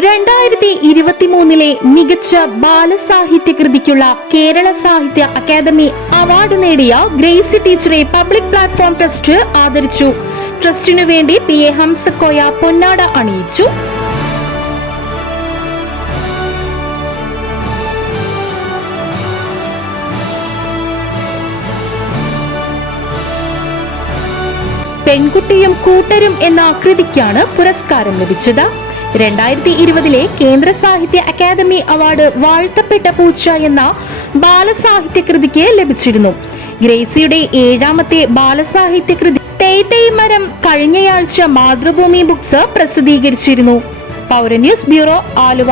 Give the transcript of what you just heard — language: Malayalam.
രണ്ടായിരത്തി ഇരുപത്തിമൂന്നിലെ മികച്ച ബാലസാഹിത്യ കൃതിക്കുള്ള കേരള സാഹിത്യ അക്കാദമി അവാർഡ് നേടിയ ഗ്രേസ് ടീച്ചറെ പബ്ലിക് പ്ലാറ്റ്ഫോം ട്രസ്റ്റ് ആദരിച്ചു. ട്രസ്റ്റിനു വേണ്ടി പി എ ഹംസക്കോയ പൊന്നാട അണിയിച്ചു. പെൺകുട്ടിയും കൂട്ടരും എന്ന കൃതിക്കാണ് പുരസ്കാരം ലഭിച്ചത്. രണ്ടായിരത്തി ഇരുപതിലെ കേന്ദ്ര സാഹിത്യ അക്കാദമി അവാർഡ് വാഴ്ത്തപ്പെട്ട പൂച്ച എന്ന ബാലസാഹിത്യ കൃതിക്ക് ലഭിച്ചിരുന്നു. ഗ്രേസിയുടെ ഏഴാമത്തെ ബാലസാഹിത്യ കൃതി തേയ്തൈ മരം കഴിഞ്ഞയാഴ്ച മാതൃഭൂമി ബുക്സ് പ്രസിദ്ധീകരിച്ചിരുന്നു. പൗരന്യൂസ് ബ്യൂറോ ആലുവ.